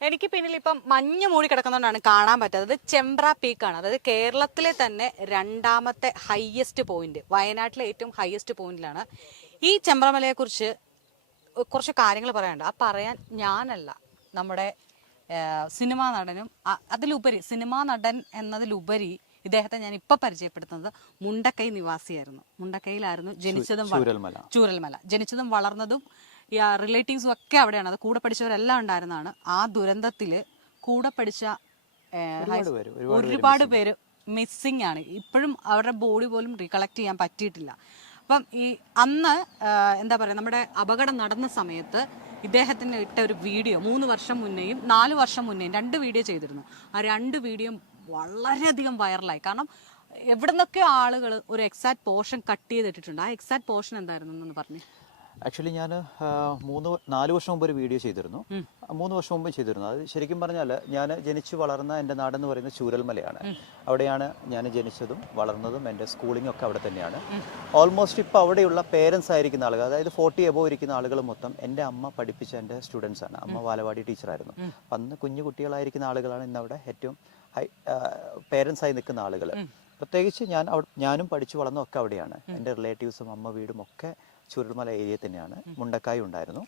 എനിക്ക് പിന്നിൽ ഇപ്പം മഞ്ഞ് മൂടി കിടക്കുന്നതുകൊണ്ടാണ് കാണാൻ പറ്റാത്തത്. ചെമ്പ്ര പീക്കാണ് അതായത് കേരളത്തിലെ തന്നെ രണ്ടാമത്തെ ഹയസ്റ്റ് പോയിന്റ് വയനാട്ടിലെ ഏറ്റവും ഹയസ്റ്റ് പോയിന്റിലാണ് ഈ ചെമ്പ്രമലയെക്കുറിച്ച് കുറച്ച് കാര്യങ്ങൾ പറയാനുണ്ട്. ആ പറയാൻ ഞാനല്ല. നമ്മുടെ സിനിമാ നടനും അതിലുപരി സിനിമാ നടൻ എന്നതിലുപരി ഇദ്ദേഹത്തെ ഞാൻ ഇപ്പൊ പരിചയപ്പെടുത്തുന്നത് മുണ്ടക്കൈ നിവാസിയായിരുന്നു. മുണ്ടക്കൈയിലായിരുന്നു ജനിച്ചതും. ചൂരൽമല. ജനിച്ചതും വളർന്നതും റിലേറ്റീവ്സും ഒക്കെ അവിടെയാണ്. അത് കൂടെ പഠിച്ചവരെല്ലാം ഉണ്ടായിരുന്നതാണ് ആ ദുരന്തത്തിൽ കൂടെ പഠിച്ച ഒരുപാട് പേര് മിസ്സിംഗ് ആണ്. ഇപ്പോഴും അവരുടെ ബോഡി പോലും റീകളക്ട് ചെയ്യാൻ പറ്റിയിട്ടില്ല. അപ്പം ഈ അന്ന് എന്താ പറയുക നമ്മുടെ അപകടം നടന്ന സമയത്ത് ഇദ്ദേഹത്തിന് ഇട്ട ഒരു വീഡിയോ മൂന്ന് വർഷം മുന്നേയും നാല് വർഷം മുന്നേയും രണ്ട് വീഡിയോ ചെയ്തിരുന്നു. ആ രണ്ട് വീഡിയോ വളരെയധികം വൈറലായി കാരണം എവിടെ നിന്നൊക്കെ ആളുകൾ ഒരു എക്സാക്ട് പോർഷൻ കട്ട് ചെയ്തിട്ടിട്ടുണ്ട്. ആ എക്സാക്ട് പോർഷൻ എന്തായിരുന്നു എന്ന് പറഞ്ഞു? ആക്ച്വലി ഞാൻ മൂന്ന് നാല് വർഷം മുമ്പ് ഒരു വീഡിയോ ചെയ്തിരുന്നു. മൂന്ന് വർഷം മുമ്പ് ചെയ്തിരുന്നു. അത് ശരിക്കും പറഞ്ഞാൽ ഞാൻ ജനിച്ചു വളർന്ന എന്റെ നാടെന്ന് പറയുന്നത് ചൂരൽമലയാണ്. അവിടെയാണ് ഞാൻ ജനിച്ചതും വളർന്നതും എന്റെ സ്കൂളിംഗ് ഒക്കെ അവിടെ തന്നെയാണ്. ഓൾമോസ്റ്റ് ഇപ്പോൾ അവിടെയുള്ള പേരൻസ് ആയിരിക്കുന്ന ആളുകൾ അതായത് ഫോർട്ടി എബോ ഇരിക്കുന്ന ആളുകൾ മൊത്തം എന്റെ അമ്മ പഠിപ്പിച്ച എന്റെ സ്റ്റുഡൻസ് ആണ്. അമ്മ ബാലവാടി ടീച്ചറായിരുന്നു അന്ന് കുഞ്ഞു കുട്ടികളായിരിക്കുന്ന ആളുകളാണ് ഇന്ന് അവിടെ ഏറ്റവും ഹൈ പേരൻസ് ആയി നിൽക്കുന്ന ആളുകൾ പ്രത്യേകിച്ച് ഞാൻ ഞാനും പഠിച്ചു വളർന്നതൊക്കെ അവിടെയാണ്. എന്റെ റിലേറ്റീവ്സും അമ്മ വീടും ഒക്കെ ചുരുൾമല ഏരിയ തന്നെയാണ്. മുണ്ടക്കായ് ഉണ്ടായിരുന്നു.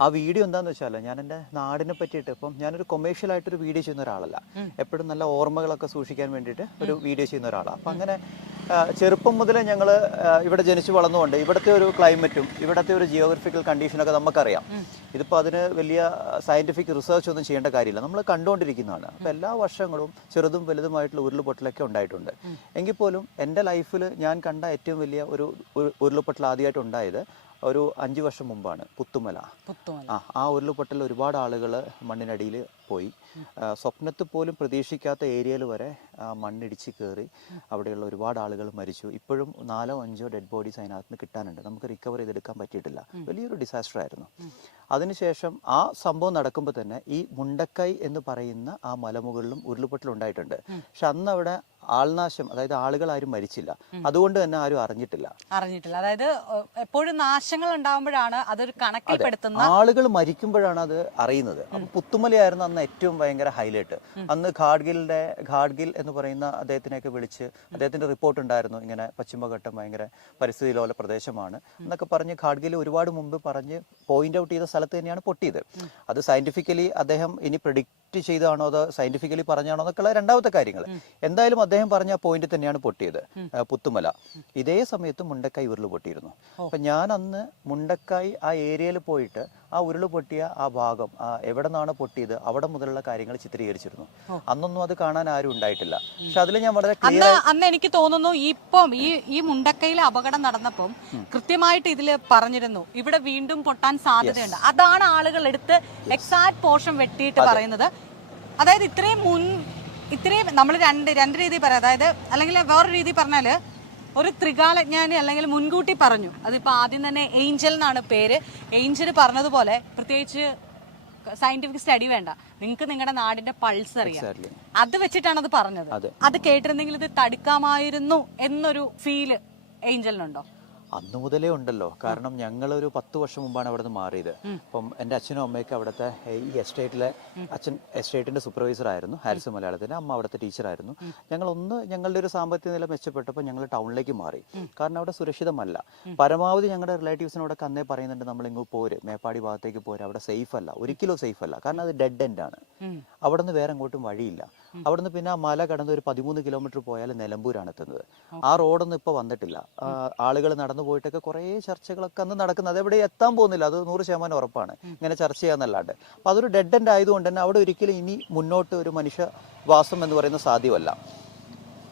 ആ വീഡിയോ എന്താന്ന് വെച്ചാൽ ഞാൻ എന്റെ നാടിനെ പറ്റിയിട്ട് ഇപ്പം ഞാനൊരു കൊമേഴ്ഷ്യൽ ആയിട്ടൊരു വീഡിയോ ചെയ്യുന്ന ഒരാളല്ല. എപ്പോഴും നല്ല ഓർമ്മകളൊക്കെ സൂക്ഷിക്കാൻ വേണ്ടിയിട്ട് ഒരു വീഡിയോ ചെയ്യുന്ന ഒരാളാണ് അപ്പം അങ്ങനെ ചെറുപ്പം മുതലേ ഞങ്ങൾ ഇവിടെ ജനിച്ചു വളർന്നുകൊണ്ട് ഇവിടുത്തെ ഒരു ക്ലൈമറ്റും ഇവിടുത്തെ ഒരു ജിയോഗ്രഫിക്കൽ കണ്ടീഷനൊക്കെ നമുക്കറിയാം. ഇതിപ്പോൾ അതിന് വലിയ സയന്റിഫിക് റിസർച്ച് ഒന്നും ചെയ്യേണ്ട കാര്യമില്ല. നമ്മൾ കണ്ടുകൊണ്ടിരിക്കുന്നതാണ്. അപ്പോൾ എല്ലാ വർഷങ്ങളും ചെറുതും വലുതുമായിട്ടുള്ള ഉരുൾപൊട്ടലൊക്കെ ഉണ്ടായിട്ടുണ്ട്. എങ്കിൽ പോലും എന്റെ ലൈഫിൽ ഞാൻ കണ്ട ഏറ്റവും വലിയ ഒരു ഒരു ഉരുൾപൊട്ടൽ ആദ്യമായിട്ട് ഉണ്ടായത് ഒരു അഞ്ച് വർഷം മുമ്പാണ് പുത്തുമല. ആ ആ ഉരുൾപൊട്ടൽ ഒരുപാട് ആളുകൾ മണ്ണിനടിയിൽ പോയി. സ്വപ്നത്തിൽ പോലും പ്രതീക്ഷിക്കാത്ത ഏരിയയിൽ വരെ മണ്ണിടിച്ച് കയറി അവിടെയുള്ള ഒരുപാട് ആളുകൾ മരിച്ചു. ഇപ്പോഴും നാലോ അഞ്ചോ ഡെഡ് ബോഡീസ് അതിനകത്ത് നിന്ന് കിട്ടാനുണ്ട്. നമുക്ക് റിക്കവർ ചെയ്തെടുക്കാൻ പറ്റിയിട്ടില്ല. വലിയൊരു ഡിസാസ്റ്റർ ആയിരുന്നു. അതിനുശേഷം ആ സംഭവം നടക്കുമ്പോൾ തന്നെ ഈ മുണ്ടക്കൈ എന്ന് പറയുന്ന ആ മലമുകളിലും ഉരുൾപൊട്ടൽ ഉണ്ടായിട്ടുണ്ട് പക്ഷെ അന്ന് അവിടെ ആൾനാശം അതായത് ആളുകൾ ആരും മരിച്ചില്ല അതുകൊണ്ട് തന്നെ ആരും അറിഞ്ഞിട്ടില്ല. അറിഞ്ഞിട്ടില്ല. അതായത് എപ്പോഴും നാശങ്ങൾ ഉണ്ടാകുമ്പോഴാണ് അതൊരു കണക്കിൽപ്പെടുത്തുന്നത് ആളുകൾ മരിക്കുമ്പോഴാണ് അത് അറിയുന്നത്. അപ്പൊ പുത്തുമലയായിരുന്നു അന്ന് ഏറ്റവും ഭയങ്കര ഹൈലൈറ്റ്. അന്ന് ഖാഡ്ഗിലിന്റെ ഖാഡ്ഗിൽ എന്ന് പറയുന്ന അദ്ദേഹത്തിനെയൊക്കെ വിളിച്ച് അദ്ദേഹത്തിന്റെ റിപ്പോർട്ട് ഉണ്ടായിരുന്നു. ഇങ്ങനെ പശ്ചിമഘട്ടം ഭയങ്കര പരിസ്ഥിതി ലോല പ്രദേശമാണ് എന്നൊക്കെ പറഞ്ഞ് ഖാഡ്ഗിൽ ഒരുപാട് മുമ്പ് പറഞ്ഞ് പോയിന്റ് ഔട്ട് ചെയ്ത സ്ഥലത്ത് തന്നെയാണ് പൊട്ടിയത്. അത് സയന്റിഫിക്കലി അദ്ദേഹം ഇനി പ്രിഡിക്റ്റ് ചെയ്താണോ അതോ സയന്റിഫിക്കലി പറഞ്ഞാണോ എന്നൊക്കെയുള്ള രണ്ടാമത്തെ കാര്യങ്ങൾ. എന്തായാലും അദ്ദേഹം പറഞ്ഞ പോയിന്റ് തന്നെയാണ് പൊട്ടിയത്. പുത്തുമല. ഇതേ സമയത്ത് മുണ്ടക്കായ് ഇവരിൽ പൊട്ടിയിരുന്നു. അപ്പൊ ഞാൻ അന്ന് മുണ്ടക്കായ് ആ ഏരിയയിൽ പോയിട്ട് ആ ഉരുൾ പൊട്ടിയ ആ ഭാഗം എവിടെ നിന്നാണ് പൊട്ടിയത് അവിടെ മുതലുള്ള കാര്യങ്ങൾ ചിത്രീകരിച്ചിരുന്നു. അന്നൊന്നും അത് കാണാൻ ആരും ഉണ്ടായിട്ടില്ല. പക്ഷെ അതിൽ ഞാൻ വളരെ ക്ലിയർ അന്ന് എനിക്ക് തോന്നുന്നു ഇപ്പം ഈ ഈ മുണ്ടക്കയിലെ അപകടം നടന്നപ്പം കൃത്യമായിട്ട് ഇതിൽ പറഞ്ഞിരുന്നു ഇവിടെ വീണ്ടും പൊട്ടാൻ സാധ്യതയുണ്ട്. അതാണ് ആളുകൾ എടുത്ത് എക്സാക്ട് പോർഷൻ വെട്ടിയിട്ട് പറയുന്നത്. അതായത് ഇത്രയും മുൻ ഇത്രയും നമ്മൾ രണ്ട് രണ്ട് രീതി പറയാം. അതായത് അല്ലെങ്കിൽ വേറൊരു രീതി പറഞ്ഞാൽ ഒരു ത്രികാലജ്ഞാനി അല്ലെങ്കിൽ മുൻകൂട്ടി പറഞ്ഞു. അതിപ്പോ ആദ്യം തന്നെ ഏഞ്ചൽ എന്നാണ് പേര്. ഏഞ്ചൽ പറഞ്ഞതുപോലെ പ്രത്യേകിച്ച് സയന്റിഫിക് സ്റ്റഡി വേണ്ട. നിങ്ങൾക്ക് നിങ്ങളുടെ നാടിന്റെ പൾസ് അറിയാം. അത് വെച്ചിട്ടാണ് അത് പറഞ്ഞത്. അത്. കേട്ടിരുന്നെങ്കിൽ ഇത് തടുക്കാമായിരുന്നു എന്നൊരു ഫീൽ ഏഞ്ചലിനുണ്ടോ? അന്ന് മുതലേ ഉണ്ടല്ലോ. കാരണം ഞങ്ങൾ ഒരു പത്ത് വർഷം മുമ്പാണ് അവിടെ നിന്ന് മാറിയത് അപ്പം എന്റെ അച്ഛനും അമ്മയൊക്കെ അവിടുത്തെ ഈ എസ്റ്റേറ്റിലെ അച്ഛൻ എസ്റ്റേറ്റിന്റെ സൂപ്പർവൈസർ ആയിരുന്നു ഹാരിസ് മലയാളത്തിന്റെ അമ്മ അവിടുത്തെ ടീച്ചറായിരുന്നു ഞങ്ങൾ ഒന്ന് ഞങ്ങളുടെ ഒരു സാമ്പത്തിക നില മെച്ചപ്പെട്ടപ്പോൾ ഞങ്ങൾ ടൗണിലേക്ക് മാറി. കാരണം അവിടെ സുരക്ഷിതമല്ല. പരമാവധി ഞങ്ങളുടെ റിലേറ്റീവ്സിനോടൊക്കെ അന്നേ പറയുന്നുണ്ട് നമ്മൾ ഇങ്ങോട്ട് പോര്. മേപ്പാടി ഭാഗത്തേക്ക് പോര്. അവിടെ സേഫ് അല്ല. ഒരിക്കലും സേഫ് അല്ല. കാരണം അത് ഡെഡ് എൻഡ് ആണ്. അവിടെ നിന്ന് വേറെ അങ്ങോട്ടും വഴിയില്ല. അവിടെ നിന്ന് പിന്നെ ആ മല കടന്ന് ഒരു പതിമൂന്ന് കിലോമീറ്റർ പോയാൽ നിലമ്പൂരാണ് എത്തുന്നത്. ആ റോഡൊന്നും ഇപ്പോൾ വന്നിട്ടില്ല. ആളുകൾ നടന്നു പോയിട്ടൊക്കെ കുറേ ചർച്ചകളൊക്കെ അന്ന് നടക്കുന്നത് അതെവിടെ എത്താൻ പോകുന്നില്ല. അത് നൂറ് ശതമാനം ഉറപ്പാണ്. ഇങ്ങനെ ചർച്ച ചെയ്യാന്നല്ലാണ്ട്. അപ്പോൾ അതൊരു ഡെഡ് എൻഡ് ആയതുകൊണ്ട് തന്നെ അവിടെ ഒരിക്കലും ഇനി മുന്നോട്ട് ഒരു മനുഷ്യ വാസം എന്ന് പറയുന്നത് സാധ്യമല്ല.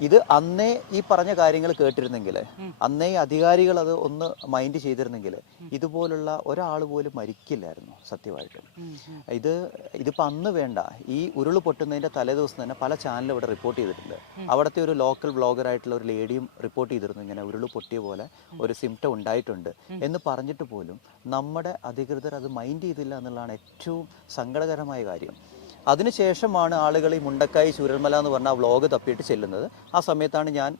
ഇത് അന്നേ ഈ പറഞ്ഞ കാര്യങ്ങൾ കേട്ടിരുന്നെങ്കിൽ അന്നേ അധികാരികൾ അത് ഒന്ന് മൈൻഡ് ചെയ്തിരുന്നെങ്കിൽ ഇതുപോലുള്ള ഒരാൾ പോലും മരിക്കില്ലായിരുന്നു സത്യമായിട്ട്. ഇത് ഇതിപ്പോൾ അന്ന് വേണ്ട. ഈ ഉരുൾ പൊട്ടുന്നതിന്റെ തലേദിവസം തന്നെ പല ചാനലും ഇവിടെ റിപ്പോർട്ട് ചെയ്തിട്ടുണ്ട്. അവിടുത്തെ ഒരു ലോക്കൽ ബ്ലോഗർ ആയിട്ടുള്ള ഒരു ലേഡിയും റിപ്പോർട്ട് ചെയ്തിരുന്നു ഇങ്ങനെ ഉരുൾ പൊട്ടിയ പോലെ ഒരു സിംറ്റം ഉണ്ടായിട്ടുണ്ട് എന്ന് പറഞ്ഞിട്ട് പോലും നമ്മുടെ അധികൃതർ അത് മൈൻഡ് ചെയ്തില്ല എന്നുള്ളതാണ് ഏറ്റവും സങ്കടകരമായ കാര്യം. അതിനുശേഷമാണ് ആളുകൾ ഈ മുണ്ടക്കായി ചൂരൽമല എന്ന് പറഞ്ഞ ആ വ്ളോഗ് തപ്പിയിട്ട് ചെല്ലുന്നത്. ആ സമയത്താണ് ഞാൻ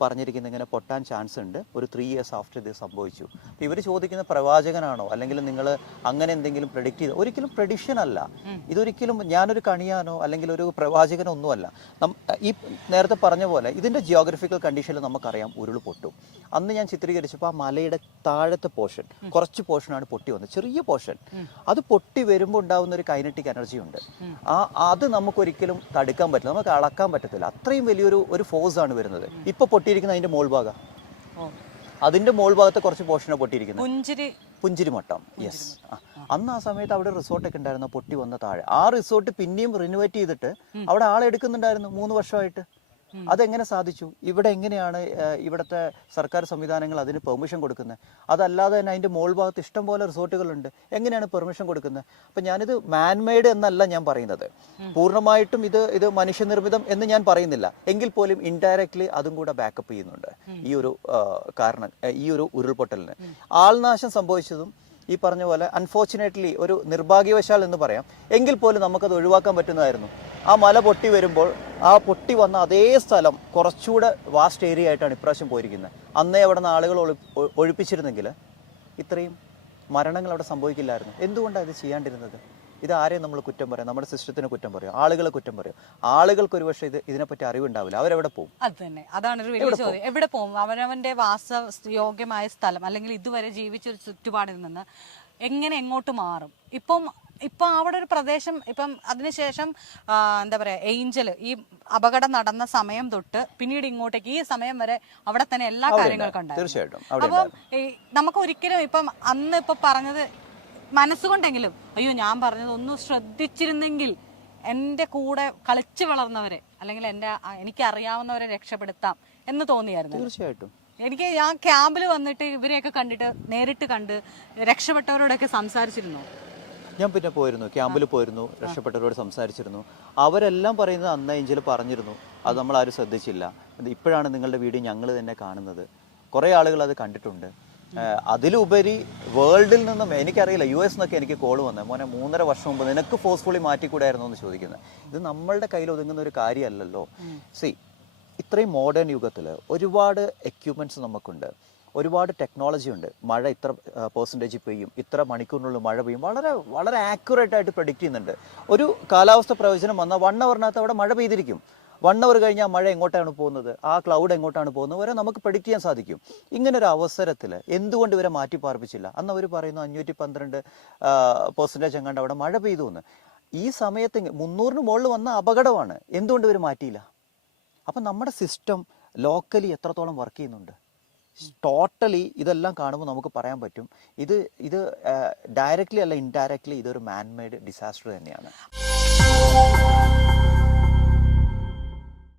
പറഞ്ഞിരിക്കുന്നത് ഇങ്ങനെ പൊട്ടാൻ ചാൻസ് ഉണ്ട്. ഒരു ത്രീ ഇയേഴ്സ് ആഫ്റ്റർ ഇത് സംഭവിച്ചു. അപ്പോൾ ഇവർ ചോദിക്കുന്ന പ്രവാചകനാണോ? അല്ലെങ്കിൽ നിങ്ങൾ അങ്ങനെ എന്തെങ്കിലും പ്രഡിക്റ്റ് ചെയ്ത് ഒരിക്കലും പ്രഡിക്ഷൻ അല്ല. ഇതൊരിക്കലും ഞാനൊരു കണിയാനോ അല്ലെങ്കിൽ ഒരു പ്രവാചകനോ ഒന്നുമല്ല ഈ നേരത്തെ പറഞ്ഞ പോലെ ഇതിന്റെ ജിയോഗ്രഫിക്കൽ കണ്ടീഷനിൽ നമുക്കറിയാം ഉരുൾ പൊട്ടും. അന്ന് ഞാൻ ചിത്രീകരിച്ചപ്പോൾ ആ മലയുടെ താഴത്തെ പോർഷൻ കുറച്ച് പോർഷനാണ് പൊട്ടി വന്നത്. ചെറിയ പോർഷൻ അത് പൊട്ടി വരുമ്പോൾ ഉണ്ടാകുന്ന ഒരു കൈനറ്റിക് എനർജി ഉണ്ട്. ആ അത് നമുക്കൊരിക്കലും തടുക്കാൻ പറ്റില്ല. നമുക്ക് അളക്കാൻ പറ്റത്തില്ല. അത്രയും വലിയൊരു ഒരു ഫോഴ്സ് ആണ് വരുന്നത്. ഇപ്പൊ പൊട്ടിയിരിക്കുന്ന അതിന്റെ മോൾ ഭാഗം അതിന്റെ മോൾ ഭാഗത്തെ കുറച്ച് പോർഷനാണ് പൊട്ടിയിരിക്കുന്നത്. പുഞ്ചിരി. പുഞ്ചിരിമട്ടം യെസ് അന്ന് ആ സമയത്ത് അവിടെ റിസോർട്ടൊക്കെ ഉണ്ടായിരുന്നു പൊട്ടി വന്ന താഴെ. ആ റിസോർട്ട് പിന്നെയും റിനോവേറ്റ് ചെയ്തിട്ട് അവിടെ ആളെടുക്കുന്നുണ്ടായിരുന്നു മൂന്ന് വർഷമായിട്ട്. അതെങ്ങനെ സാധിച്ചു? ഇവിടെ എങ്ങനെയാണ് ഇവിടുത്തെ സർക്കാർ സംവിധാനങ്ങൾ അതിന് പെർമിഷൻ കൊടുക്കുന്നത്? അതല്ലാതെ തന്നെ അതിന്റെ മോൾ ഭാഗത്ത് ഇഷ്ടം പോലെ റിസോർട്ടുകളുണ്ട്. എങ്ങനെയാണ് പെർമിഷൻ കൊടുക്കുന്നത്? അപ്പം ഞാനിത് മാൻമെയ്ഡ് എന്നല്ല ഞാൻ പറയുന്നത്. പൂർണമായിട്ടും ഇത് ഇത് മനുഷ്യനിർമ്മിതം എന്ന് ഞാൻ പറയുന്നില്ല. എങ്കിൽ പോലും ഇൻഡയറക്ട്ലി അതും കൂടെ ബാക്കപ്പ് ചെയ്യുന്നുണ്ട്. ഈ ഒരു കാരണം ഈ ഒരു ഉരുൾപൊട്ടലിന്. ആൾനാശം സംഭവിച്ചതും ഈ പറഞ്ഞ പോലെ അൺഫോർച്ചുനേറ്റ്ലി ഒരു നിർഭാഗ്യവശാൽ എന്ന് പറയാം. എങ്കിൽ പോലും നമുക്കത് ഒഴിവാക്കാൻ പറ്റുന്നതായിരുന്നു. ആ മല പൊട്ടി വരുമ്പോൾ ആ പൊട്ടി വന്ന അതേ സ്ഥലം കുറച്ചുകൂടെ വാസ്റ്റ് ഏരിയ ആയിട്ടാണ് ഇപ്രാവശ്യം പോയിരിക്കുന്നത്. അന്നേ അവിടെ നിന്ന് ആളുകൾ ഒഴിപ്പിച്ചിരുന്നെങ്കിൽ ഇത്രയും മരണങ്ങൾ അവിടെ സംഭവിക്കില്ലായിരുന്നു. എന്തുകൊണ്ടാണ് ഇത് ചെയ്യാണ്ടിരുന്നത്? ഇത് ആരെയും നമ്മൾ കുറ്റം പറയാം? നമ്മുടെ സിസ്റ്റത്തിന് കുറ്റം പറയും. ആളുകളെ കുറ്റം പറയും. ആളുകൾക്ക് ഒരു പക്ഷേ ഇത് ഇതിനെപ്പറ്റി അറിവുണ്ടാവില്ല. അവരെവിടെ പോകും അത് തന്നെ. അതാണ് ഒരു വലിയ ചോദ്യം. എവിടെ പോകും അവരവന്റെ വാസ യോഗ്യമായ സ്ഥലം അല്ലെങ്കിൽ ഇതുവരെ ജീവിച്ചൊരു ചുറ്റുപാടിൽ നിന്ന് എങ്ങനെ എങ്ങോട്ട് മാറും? ഇപ്പം ഇപ്പൊ അവിടെ ഒരു പ്രദേശം ഇപ്പം അതിനുശേഷം എന്താ പറയാ ഏഞ്ചൽ ഈ അപകടം നടന്ന സമയം തൊട്ട് പിന്നീട് ഇങ്ങോട്ടേക്ക് ഈ സമയം വരെ അവിടെ തന്നെ എല്ലാ കാര്യങ്ങളും കണ്ടു തീർച്ചയായിട്ടും. അപ്പം നമുക്ക് ഒരിക്കലും ഇപ്പം അന്ന് ഇപ്പൊ പറഞ്ഞത് മനസ്സുകൊണ്ടെങ്കിലും അയ്യോ ഞാൻ പറഞ്ഞത് ഒന്ന് ശ്രദ്ധിച്ചിരുന്നെങ്കിൽ എന്റെ കൂടെ കളിച്ചു വളർന്നവരെ അല്ലെങ്കിൽ എന്റെ എനിക്കറിയാവുന്നവരെ എനിക്ക് അറിയാവുന്നവരെ രക്ഷപ്പെടുത്താം എന്ന് തോന്നിയായിരുന്നു. തീർച്ചയായിട്ടും. എനിക്ക് ഞാൻ ക്യാമ്പിൽ വന്നിട്ട് ഇവരെയൊക്കെ കണ്ടിട്ട് നേരിട്ട് കണ്ട് രക്ഷപ്പെട്ടവരോടൊക്കെ സംസാരിച്ചിരുന്നു. ഞാൻ പിന്നെ പോയിരുന്നു ക്യാമ്പിൽ പോയിരുന്നു രക്ഷപ്പെട്ടവരോട് സംസാരിച്ചിരുന്നു. അവരെല്ലാം പറയുന്നത് അന്ന് എഞ്ചിൽ പറഞ്ഞിരുന്നു അത് നമ്മൾ ആരും ശ്രദ്ധിച്ചില്ല. ഇപ്പോഴാണ് നിങ്ങളുടെ വീഡിയോ ഞങ്ങൾ തന്നെ കാണുന്നത്. കുറേ ആളുകൾ അത് കണ്ടിട്ടുണ്ട്. അതിലുപരി വേൾഡിൽ നിന്നും എനിക്കറിയില്ല യു എസ് നിന്നൊക്കെ എനിക്ക് കോൾ വന്നത്. മോനെ മൂന്നര വർഷം മുമ്പ് നിനക്ക് ഫോഴ്സ്ഫുള്ളി മാറ്റിക്കൂടായിരുന്നു എന്ന് ചോദിക്കുന്നത്. ഇത് നമ്മളുടെ കയ്യിൽ ഒതുങ്ങുന്ന ഒരു കാര്യമല്ലല്ലോ. സി ഇത്രയും മോഡേൺ യുഗത്തിൽ ഒരുപാട് എക്യുപ്മെന്റ്സ് നമുക്കുണ്ട്. ഒരുപാട് ടെക്നോളജി ഉണ്ട്. മഴ ഇത്ര പെർസെന്റേജ് പെയ്യും ഇത്ര മണിക്കൂറിനുള്ളിൽ മഴ പെയ്യും. വളരെ വളരെ ആക്യുറേറ്റ് ആയിട്ട് പ്രഡിക്റ്റ് ചെയ്യുന്നുണ്ട്. ഒരു കാലാവസ്ഥ പ്രവചനം വന്നാൽ വൺ അവറിനകത്ത് അവിടെ മഴ പെയ്തിരിക്കും. വൺ അവർ കഴിഞ്ഞാൽ മഴ എങ്ങോട്ടാണ് പോകുന്നത്? ആ ക്ലൗഡ് എങ്ങോട്ടാണ് പോകുന്നത്? വരെ നമുക്ക് പ്രഡിക്റ്റ് ചെയ്യാൻ സാധിക്കും. ഇങ്ങനെ ഒരു അവസരത്തിൽ എന്തുകൊണ്ട് ഇവരെ മാറ്റി പാർപ്പിച്ചില്ല? അന്ന് അവർ പറയുന്നു അഞ്ഞൂറ്റി പന്ത്രണ്ട് പെർസെന്റേജ് എങ്ങാണ്ട് അവിടെ മഴ പെയ്തു എന്ന്. ഈ സമയത്ത് മുന്നൂറിന് മുകളിൽ വന്ന അപകടമാണ്. എന്തുകൊണ്ട് ഇവർ മാറ്റിയില്ല? അപ്പം നമ്മുടെ സിസ്റ്റം ലോക്കലി എത്രത്തോളം വർക്ക് ചെയ്യുന്നുണ്ട്? ടോട്ടലി ഇതെല്ലാം കാണുമ്പോൾ നമുക്ക് പറയാൻ പറ്റും. ഇത് ഇത് ഡയറക്റ്റ്ലി അല്ല ഇൻഡയറക്റ്റ്ലി ഇതൊരു മാൻമെയ്ഡ് ഡിസാസ്റ്റർ തന്നെയാണ്.